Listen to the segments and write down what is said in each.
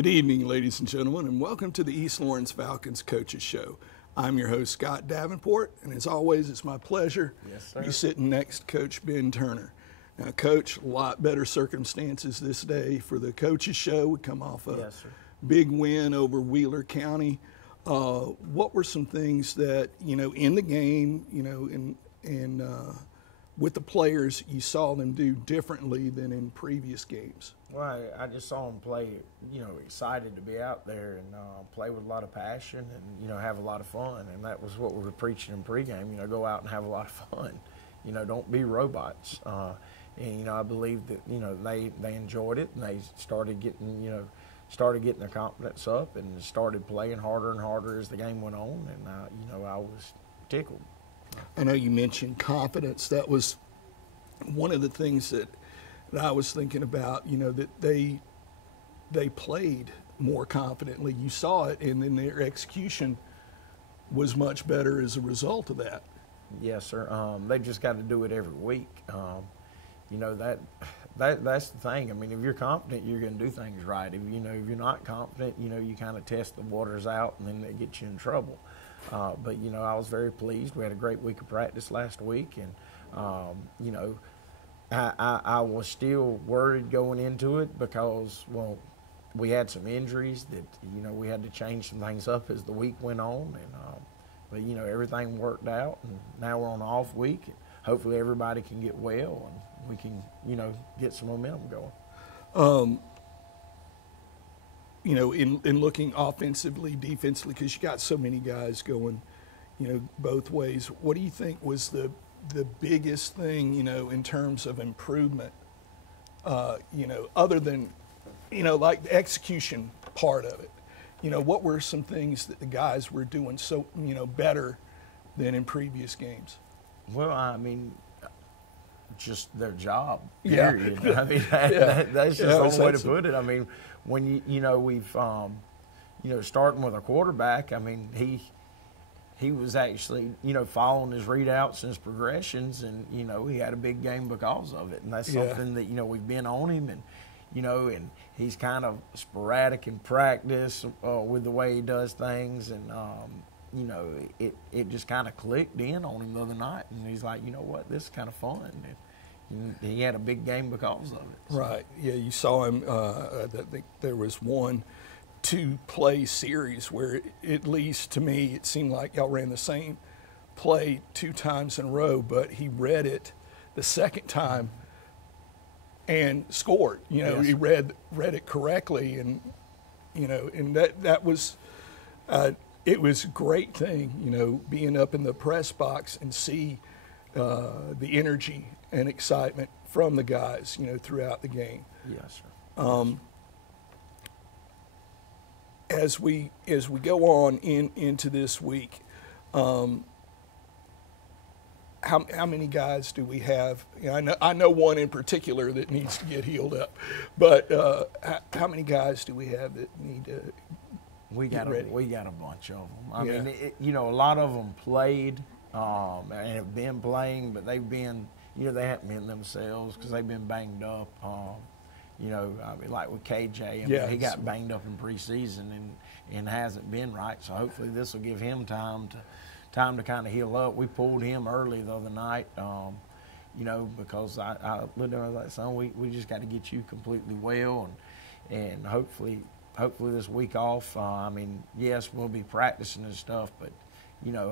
Good evening, ladies and gentlemen, and welcome to the East Lawrence Falcons Coaches Show. I'm your host, Scott Davenport, and as always, it's my pleasure to be sitting next to Coach Ben Turner. Now, Coach, a lot better circumstances this day for the Coaches Show. We come off a big win over Wheeler County. What were some things that, in the game, and with the players, you saw them do differently than in previous games? Well, I just saw them play, excited to be out there and play with a lot of passion and, have a lot of fun. And that was what we were preaching in pregame, go out and have a lot of fun. Don't be robots. And, I believe that, they enjoyed it and they started getting, their confidence up and started playing harder and harder as the game went on. And, I was tickled. I know you mentioned confidence. That was one of the things that I was thinking about, that they played more confidently. You saw it, and then their execution was much better as a result of that. Yes, sir. They've just got to do it every week. That's the thing. I mean, if you're confident, you're going to do things right. If you're not confident, you kind of test the waters out, and then they get you in trouble. But I was very pleased. We had a great week of practice last week, and I was still worried going into it because, we had some injuries that, we had to change some things up as the week went on. And but, everything worked out, and now we're on an off week. And hopefully everybody can get well, and we can, get some momentum going. In looking offensively, defensively, because you got so many guys going, both ways, what do you think was the biggest thing, in terms of improvement, other than, like the execution part of it? What were some things that the guys were doing so, better than in previous games? Well, I mean, just their job, yeah. period. I mean, that's just the only way to put it. I mean, when we've, starting with a quarterback, I mean, he was actually, following his readouts and his progressions, and, he had a big game because of it. And that's something that, we've been on him, and, and he's kind of sporadic in practice with the way he does things. And, it just kind of clicked in on him the other night. And he's like, you know what, this is kind of fun. And he had a big game because of it. So. Right. Yeah, you saw him, I think there was 1-2 play series where, at least to me, it seemed like y'all ran the same play 2 times in a row, but he read it the second time and scored. He read it correctly, and and that was it was a great thing, being up in the press box and see the energy and excitement from the guys, throughout the game. Yes, sir. As we go on into this week, how many guys do we have? I know one in particular that needs to get healed up, but how many guys do we have that need to get ready? We got a bunch of them. I mean, a lot of them played and have been playing, but they've been, they haven't been themselves because they've been banged up. I mean, like with KJ, he got banged up in preseason and hasn't been right. So hopefully this will give him time to kind of heal up. We pulled him early the other night, because I looked at him, I was like, son, we just got to get you completely well, and hopefully this week off. I mean, yes, we'll be practicing and stuff, but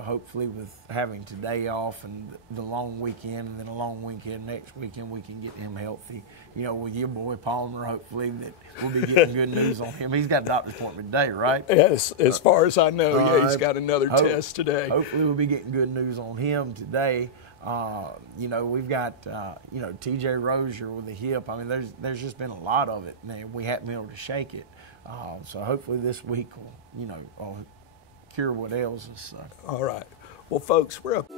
hopefully with having today off and the long weekend and then a long weekend next weekend, we can get him healthy. With your boy Palmer, hopefully that we'll be getting good news on him. He's got a doctor's appointment today, right? Yes, as far as I know, he's got another test today. Hopefully we'll be getting good news on him today. We've got, TJ Rozier with the hip. I mean, there's just been a lot of it, and we haven't been able to shake it. So hopefully this week will, cure what ails us. All right. Well, folks, we're up.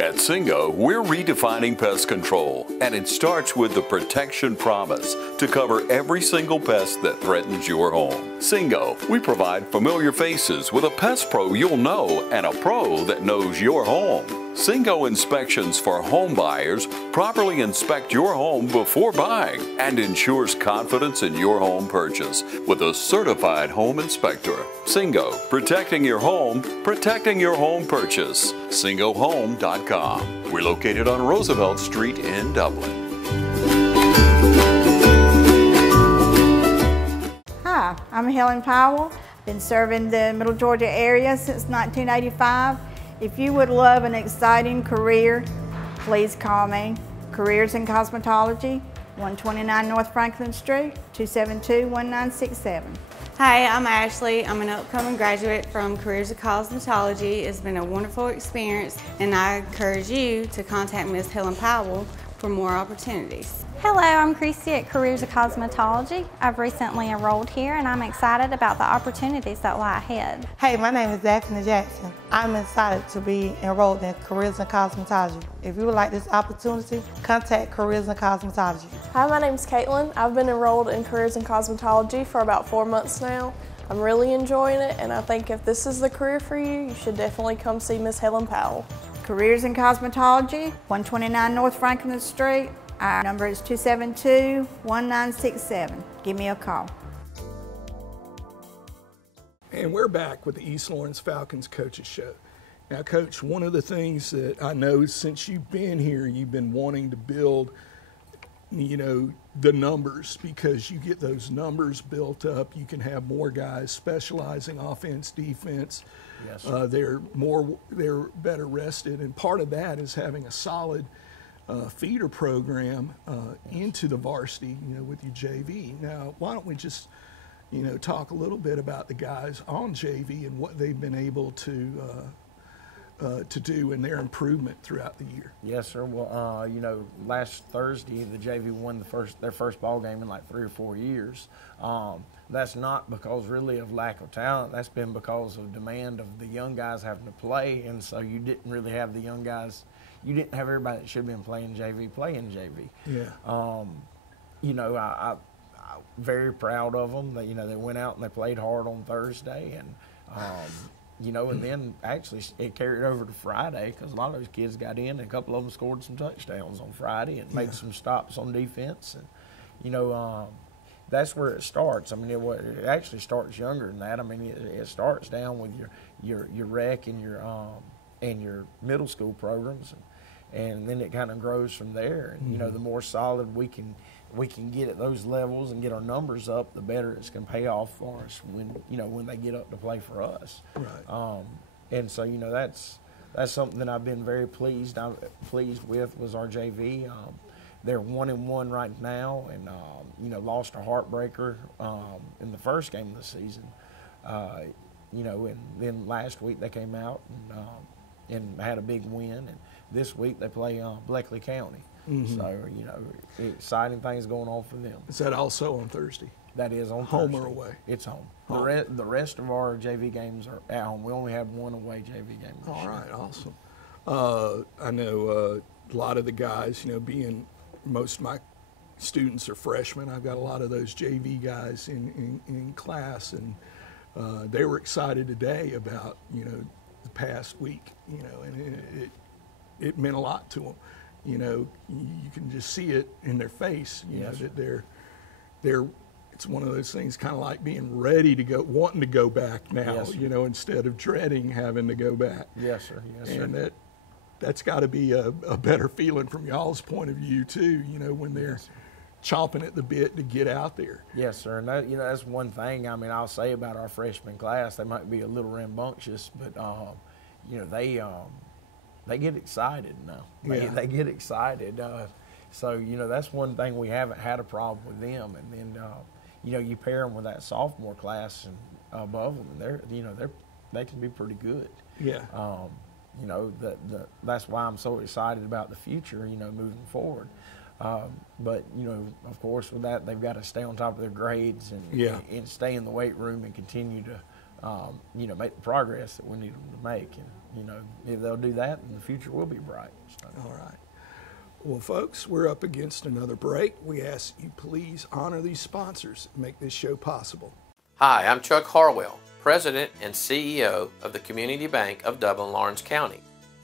At Singo, we're redefining pest control, and it starts with the Protection Promise to cover every single pest that threatens your home. Singo, we provide familiar faces with a pest pro you'll know and a pro that knows your home. Singo Inspections for Home Buyers properly inspect your home before buying and ensures confidence in your home purchase with a certified home inspector. Singo, protecting your home purchase. SingoHome.com. We're located on Roosevelt Street in Dublin. Hi, I'm Helen Powell. Been serving the Middle Georgia area since 1985. If you would love an exciting career, please call me. Careers in Cosmetology, 129 North Franklin Street, 272-1967. Hi, I'm Ashley. I'm an upcoming graduate from Careers in Cosmetology. It's been a wonderful experience, and I encourage you to contact Ms. Helen Powell for more opportunities. Hello, I'm Christy at Careers of Cosmetology. I've recently enrolled here and I'm excited about the opportunities that lie ahead. Hey, my name is Daphne Jackson. I'm excited to be enrolled in Careers in Cosmetology. If you would like this opportunity, contact Careers in Cosmetology. Hi, my name is Caitlin. I've been enrolled in Careers in Cosmetology for about 4 months now. I'm really enjoying it, and I think if this is the career for you, you should definitely come see Miss Helen Powell. Careers in Cosmetology, 129 North Franklin Street. Our number is 272-1967. Give me a call. And we're back with the East Lawrence Falcons Coaches Show. Now, Coach, one of the things that I know since you've been here, you've been wanting to build, you know, the numbers, because you get those numbers built up, you can have more guys specializing offense, defense. Yes, They're better rested, and part of that is having a solid feeder program into the varsity, you know, with your JV. Now, why don't we just, you know, talk a little bit about the guys on JV and what they've been able to do in their improvement throughout the year. Yes, sir. Well, you know, last Thursday the JV won their first ball game in like 3 or 4 years. That's not because really of lack of talent. That's been because of demand of the young guys having to play, and so you didn't really have the young guys. You didn't have everybody that should have been playing JV playing JV. Yeah. You know, I'm very proud of them. They, you know, they went out and they played hard on Thursday, and you know, and then actually it carried over to Friday because a lot of those kids got in, and a couple of them scored some touchdowns on Friday and made some stops on defense, and you know, that's where it starts. I mean, it actually starts younger than that. I mean, it starts down with your rec and your middle school programs, and then it kind of grows from there. And you know, the more solid we can get at those levels and get our numbers up, the better it's going to pay off for us when they get up to play for us. Right. And so, you know, that's something that I've been very pleased with was our JV. They're 1-1 right now, and you know, lost a heartbreaker in the first game of the season. You know, and then last week they came out and had a big win, and this week they play Bleckley County. So, you know, exciting things going on for them. Is that also on Thursday? That is on home Thursday. or away? It's home. Home. The rest of our JV games are at home. We only have one away JV game this All year. right, awesome. I know a lot of the guys, you know, being most of my students are freshmen, I've got a lot of those JV guys in class, and they were excited today about, you know, the past week, you know, and it meant a lot to them. You know, you can just see it in their face, you know, that they're it's one of those things kind of like being ready to go, wanting to go back now, you know, instead of dreading having to go back. Yes, sir. Yes, sir. And that's got to be a better feeling from y'all's point of view too, you know, when they're chomping at the bit to get out there. Yes, sir. And that, you know, that's one thing, I mean, I'll say about our freshman class. They might be a little rambunctious, but, you know, they get excited now. They get excited. So, you know, that's one thing we haven't had a problem with them. And then, you know, you pair them with that sophomore class and above them, they can be pretty good. Yeah. You know, that's why I'm so excited about the future, you know, moving forward. But, you know, of course, with that, they've got to stay on top of their grades and stay in the weight room and continue to, you know, make the progress that we need them to make. And, you know, if they'll do that, then the future will be bright. So. All right. Well, folks, we're up against another break. We ask you please honor these sponsors and make this show possible. Hi, I'm Chuck Harwell, President and CEO of the Community Bank of Dublin-Lawrence County.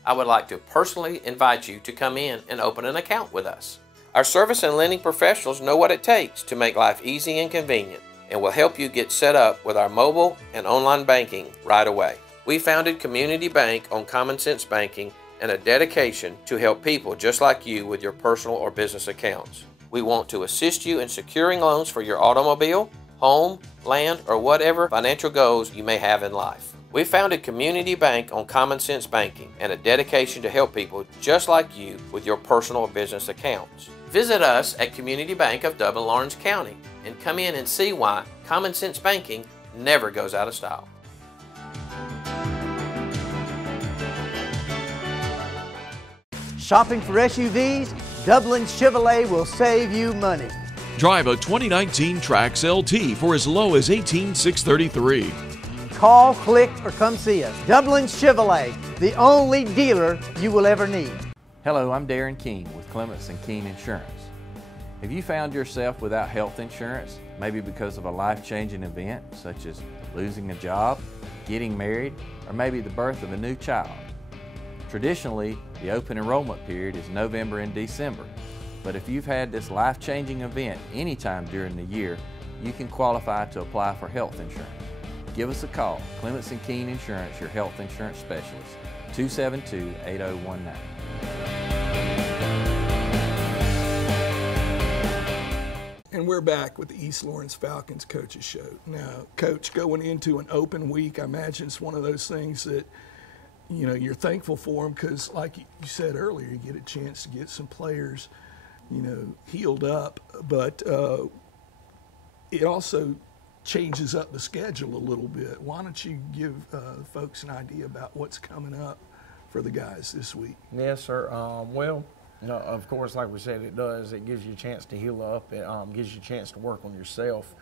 I would like to personally invite you to come in and open an account with us. Our service and lending professionals know what it takes to make life easy and convenient, and will help you get set up with our mobile and online banking right away. We founded Community Bank on common sense banking and a dedication to help people just like you with your personal or business accounts. We want to assist you in securing loans for your automobile, home, land, or whatever financial goals you may have in life. We founded Community Bank on common sense banking and a dedication to help people just like you with your personal or business accounts. Visit us at Community Bank of Dublin-Lawrence County and come in and see why common sense banking never goes out of style. Shopping for SUVs? Dublin Chevrolet will save you money. Drive a 2019 Trax LT for as low as $18,633. Call, click, or come see us. Dublin Chevrolet, the only dealer you will ever need. Hello, I'm Darren King with Clements & Keene Insurance. Have you found yourself without health insurance, maybe because of a life-changing event such as losing a job, getting married, or maybe the birth of a new child? Traditionally, the open enrollment period is November and December, but if you've had this life-changing event anytime during the year, you can qualify to apply for health insurance. Give us a call, Clements & Keene Insurance, your health insurance specialist, 272-8019. And we're back with the East Lawrence Falcons Coaches Show. Now, Coach, going into an open week, I imagine it's one of those things that, you know, you're thankful for them because, like you said earlier, you get a chance to get some players, you know, healed up. But it also changes up the schedule a little bit. Why don't you give folks an idea about what's coming up for the guys this week? Yes, sir. Well, you know, of course, like we said, it does. It gives you a chance to heal up. It gives you a chance to work on yourself.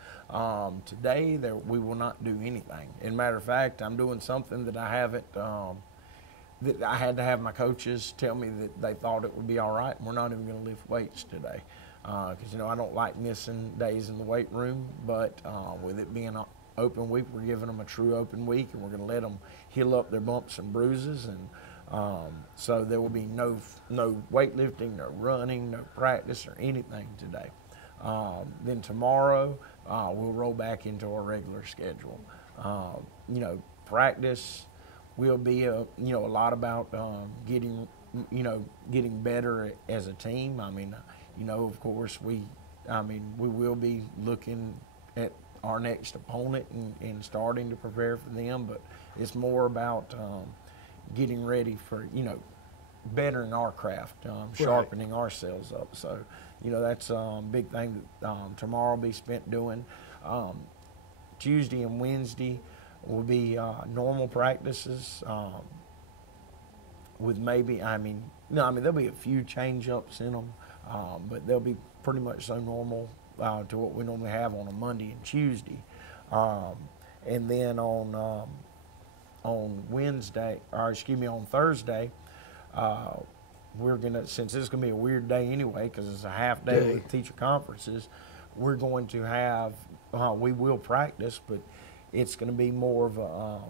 Today, we will not do anything. As a matter of fact, I'm doing something that I haven't, that I had to have my coaches tell me that they thought it would be all right. We're not even going to lift weights today. Because, you know, I don't like missing days in the weight room, but with it being an open week, we're giving them a true open week, and we're going to let them heal up their bumps and bruises. And so there will be no weightlifting, no running, no practice or anything today. Then tomorrow, we'll roll back into our regular schedule. You know, practice will be a lot about getting better as a team. I mean, you know, of course, we will be looking at our next opponent and starting to prepare for them, but it's more about getting ready for, you know, bettering our craft, sharpening ourselves up. So, you know, that's a big thing that tomorrow will be spent doing. Tuesday and Wednesday will be normal practices with maybe, there'll be a few change-ups in them. But they'll be pretty much so normal to what we normally have on a Monday and Tuesday. And then on Thursday, we're gonna, since it's gonna be a weird day anyway, because it's a half day with teacher conferences, we're going to have, we will practice, but it's gonna be more of a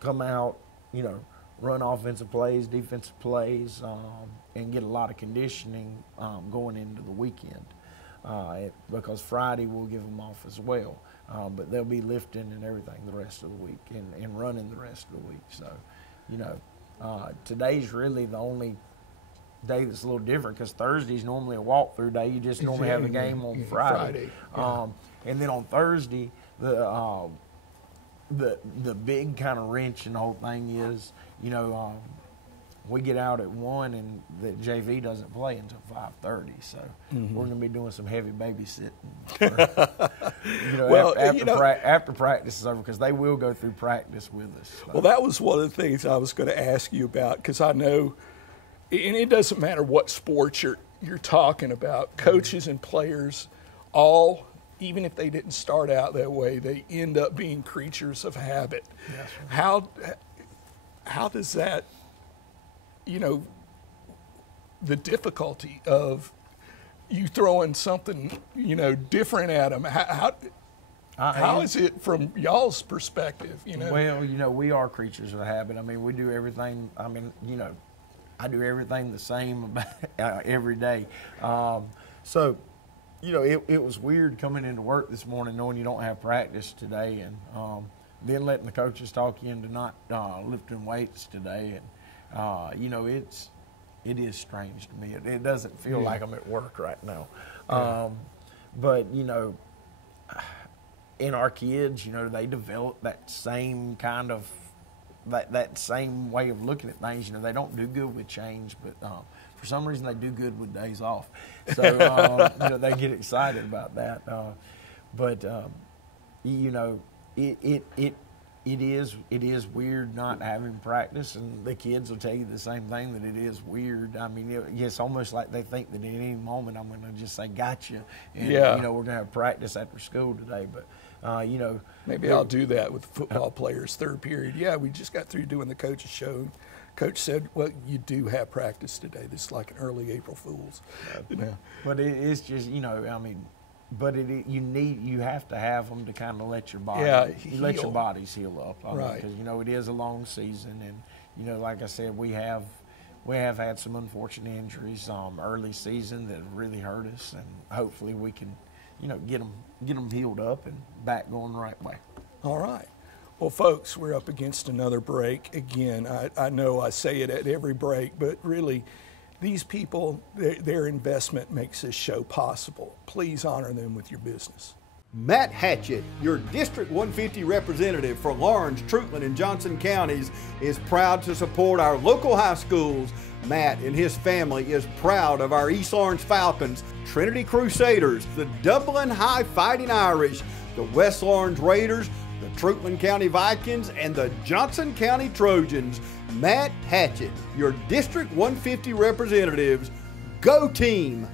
come out, you know, run offensive plays, defensive plays, and get a lot of conditioning going into the weekend. Because Friday we'll give them off as well. But they'll be lifting and everything the rest of the week and running the rest of the week. So, you know, today's really the only day that's a little different because Thursday's normally a walkthrough day. You just normally have a game on Friday. And then on Thursday, the big kind of wrench in the whole thing is, you know, we get out at 1 and the JV doesn't play until 5:30, so we're going to be doing some heavy babysitting. After practice is over, because they will go through practice with us. So. Well, that was one of the things I was going to ask you about, because I know, and it doesn't matter what sport you're talking about, coaches and players all, even if they didn't start out that way, they end up being creatures of habit. Yes, How does that, you know, the difficulty of you throwing something, you know, different at them, how is it from y'all's perspective, you know? Well, you know, we are creatures of habit. I mean, we do everything. I mean, you know, I do everything the same about, every day. So, you know, it was weird coming into work this morning knowing you don't have practice today, and then letting the coaches talk you into not lifting weights today. And, you know, it is strange to me. It doesn't feel like I'm at work right now. But, you know, in our kids, you know, they develop that same kind of, that same way of looking at things. You know, they don't do good with change, but for some reason they do good with days off. So, you know, they get excited about that. But you know, it is weird not having practice, and the kids will tell you the same thing, that it is weird. I mean, it's almost like they think that at any moment I'm going to just say, gotcha, and, you know, we're going to have practice after school today. But, you know. Maybe I'll do that with the football players, third period. Yeah, we just got through doing the coach's show. Coach said, well, you do have practice today. This is like an early April Fool's. Yeah. But it's just, you know, I mean, but you have to have them to kind of let your body, let your bodies heal up. Right. Because, you know, it is a long season, and, you know, like I said, we have had some unfortunate injuries early season that really hurt us, and hopefully we can, you know, get them healed up and back going the right way. All right. Well, folks, we're up against another break. Again, I know I say it at every break, but really, these people, their investment makes this show possible. Please honor them with your business. Matt Hatchett, your District 150 representative for Lawrence, Truitland, and Johnson counties, is proud to support our local high schools. Matt and his family is proud of our East Lawrence Falcons, Trinity Crusaders, the Dublin High Fighting Irish, the West Lawrence Raiders, the Truitland County Vikings, and the Johnson County Trojans. Matt Hatchett, your District 150 representatives. Go team!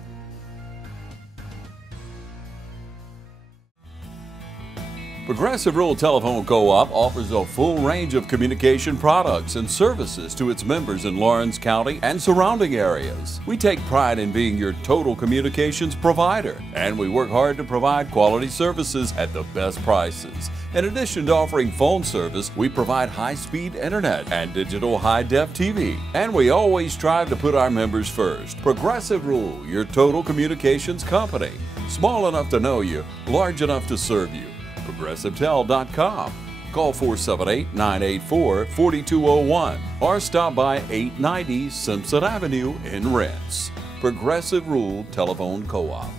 Progressive Rural Telephone Co-op offers a full range of communication products and services to its members in Lawrence County and surrounding areas. We take pride in being your total communications provider, and we work hard to provide quality services at the best prices. In addition to offering phone service, we provide high-speed internet and digital high-def TV. And we always strive to put our members first. Progressive Rural, your total communications company. Small enough to know you, large enough to serve you. ProgressiveTel.com. Call 478-984-4201 or stop by 890 Simpson Avenue in Rents. Progressive Rural Telephone Co-op.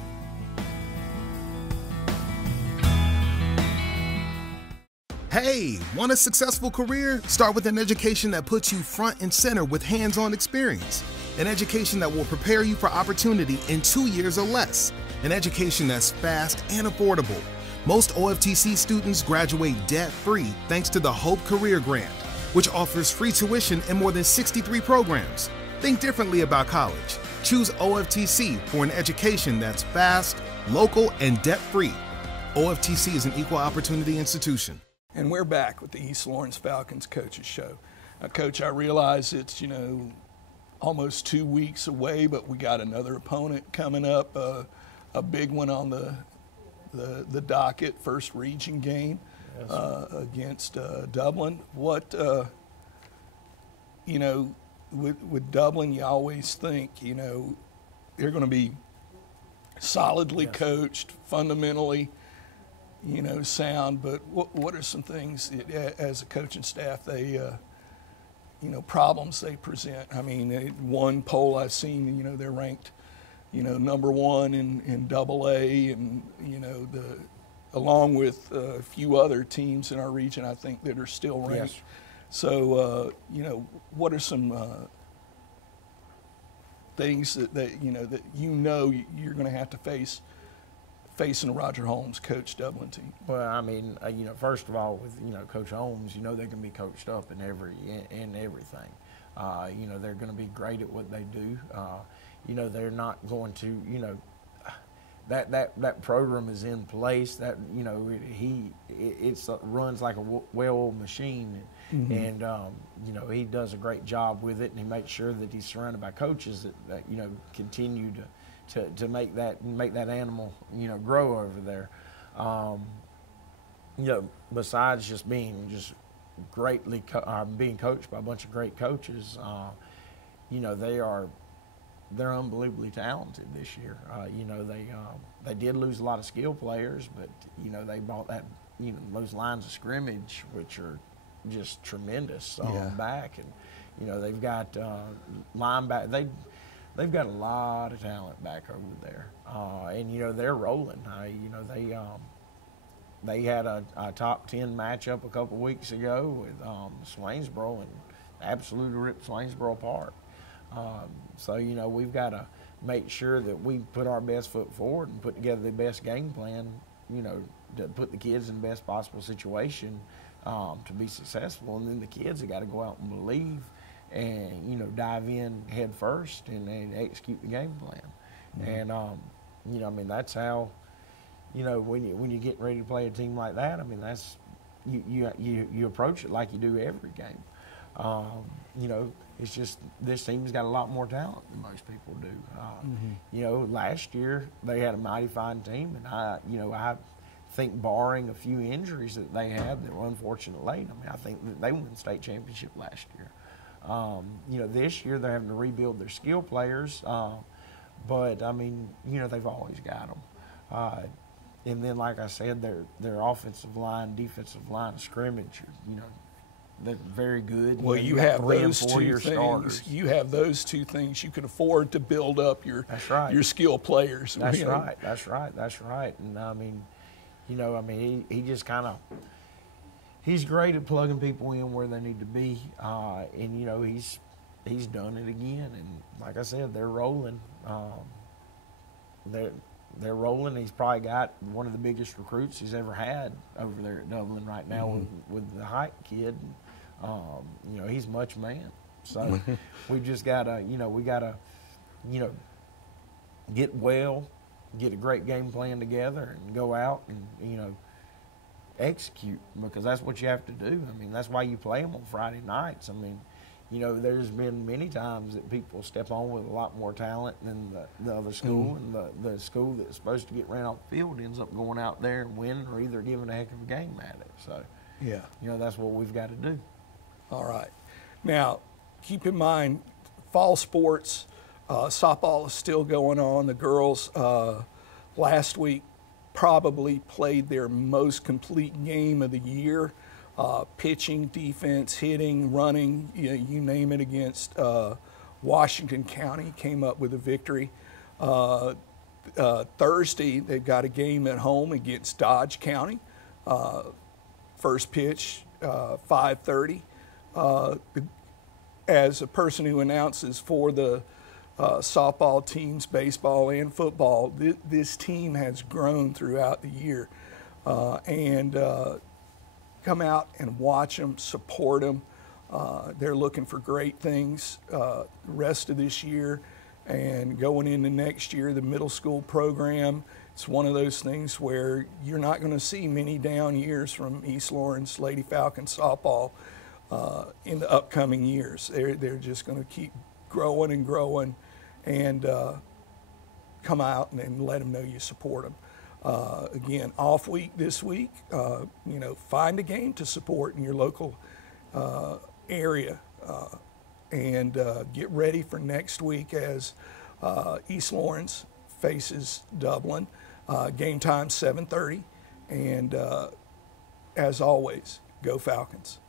Hey, want a successful career? Start with an education that puts you front and center with hands-on experience. An education that will prepare you for opportunity in 2 years or less. An education that's fast and affordable. Most OFTC students graduate debt-free thanks to the Hope Career Grant, which offers free tuition in more than 63 programs. Think differently about college. Choose OFTC for an education that's fast, local, and debt-free. OFTC is an equal opportunity institution. And we're back with the East Lawrence Falcons Coaches Show. Coach, I realize it's, you know, almost 2 weeks away, but we got another opponent coming up, a big one on the docket, first region game against Dublin. What, you know, with Dublin, you always think, you know, they're going to be solidly coached, fundamentally, you know, sound, but what are some things that, as a coaching staff, they, you know, problems they present? I mean, one poll I've seen, you know, they're ranked, you know, #1 in AA, and, you know, along with a few other teams in our region, I think, that are still ranked. Yes. So, you know, what are some things that you're going to have to facing a Roger Holmes coach Dublin team? Well, I mean, you know, first of all, with, you know, Coach Holmes, you know, they can be coached up in everything. You know, they're going to be great at what they do. You know, they're not going to, you know, that program is in place. That, you know, it runs like a well-oiled machine, and you know, he does a great job with it, and he makes sure that he's surrounded by coaches that you know, continue to make that animal, you know, grow over there. You know, besides just being greatly being coached by a bunch of great coaches. you know, they're unbelievably talented this year. You know, they did lose a lot of skill players, but you know, they brought that, you know, those lines of scrimmage, which are just tremendous back, and you know, they've got linebacker. They've got a lot of talent back over there, and you know, they're rolling. You know, they had a top 10 matchup a couple weeks ago with Swainsboro, and absolutely ripped Swainsboro apart. So you know, we've got to make sure that we put our best foot forward and put together the best game plan, you know, to put the kids in the best possible situation to be successful. And then the kids have got to go out and believe and, you know, dive in head first and execute the game plan. And, you know, I mean, that's how, you know, when you get ready to play a team like that, I mean, that's, you approach it like you do every game. You know, it's just this team's got a lot more talent than most people do. You know, last year they had a mighty fine team, and I think barring a few injuries that they had that were unfortunate late, I mean, I think that they won the state championship last year. You know, this year they're having to rebuild their skill players, but I mean, you know, they've always got them. And then, like I said, their offensive line, defensive line of scrimmage, you know, they're very good. Well, you have those two things. You have those two things. You can afford to build up your skill players. That's right. That's right. That's right. And I mean, you know, I mean, he just kind of, he's great at plugging people in where they need to be. And you know, he's done it again. And like I said, they're rolling. They're rolling. He's probably got one of the biggest recruits he's ever had over there at Dublin right now with the Height kid. You know, he's much man. So we just gotta, you know, get well, get a great game plan together, and go out and, you know, execute, because that's what you have to do. I mean, that's why you play them on Friday nights. I mean, you know, there's been many times that people step on with a lot more talent than the other school, and the school that's supposed to get ran off the field ends up going out there and winning, or either giving a heck of a game at it. So, yeah, you know, that's what we've got to do. All right. Now, keep in mind, fall sports, softball is still going on. The girls last week probably played their most complete game of the year. Pitching, defense, hitting, running, you name it, against Washington County, came up with a victory. Thursday, they've got a game at home against Dodge County. First pitch, 5:30. As a person who announces for the softball teams, baseball and football, this team has grown throughout the year. And come out and watch them, support them. They're looking for great things the rest of this year, and going into next year, the middle school program, it's one of those things where you're not going to see many down years from East Lawrence Lady Falcon softball in the upcoming years. They're just going to keep growing and growing, and come out and let them know you support them. Again, off week this week, you know, find a game to support in your local area, and get ready for next week as East Lawrence faces Dublin. Game time 7:30, and as always, go Falcons.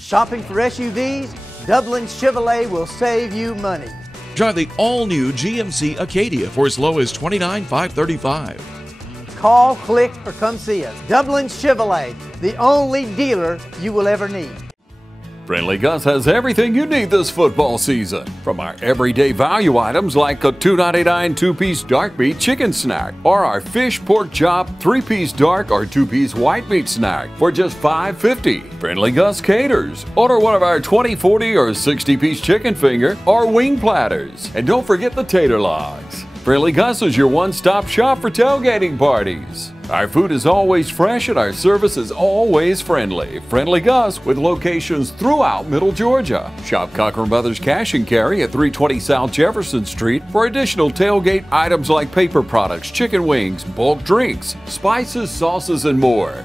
Shopping for SUVs? Dublin Chevrolet will save you money. Drive the all-new GMC Acadia for as low as $29,535. Call, click, or come see us. Dublin Chevrolet, the only dealer you will ever need. Friendly Gus has everything you need this football season. From our everyday value items like a $2.99 two-piece dark meat chicken snack, or our fish pork chop 3-piece dark or 2-piece white meat snack for just $5.50. Friendly Gus caters. Order one of our 20, 40, or 60-piece chicken finger or wing platters. And don't forget the tater logs. Friendly Gus is your one-stop shop for tailgating parties. Our food is always fresh and our service is always friendly. Friendly Gus with locations throughout Middle Georgia. Shop Cochran Brothers Cash and Carry at 320 South Jefferson Street for additional tailgate items like paper products, chicken wings, bulk drinks, spices, sauces, and more.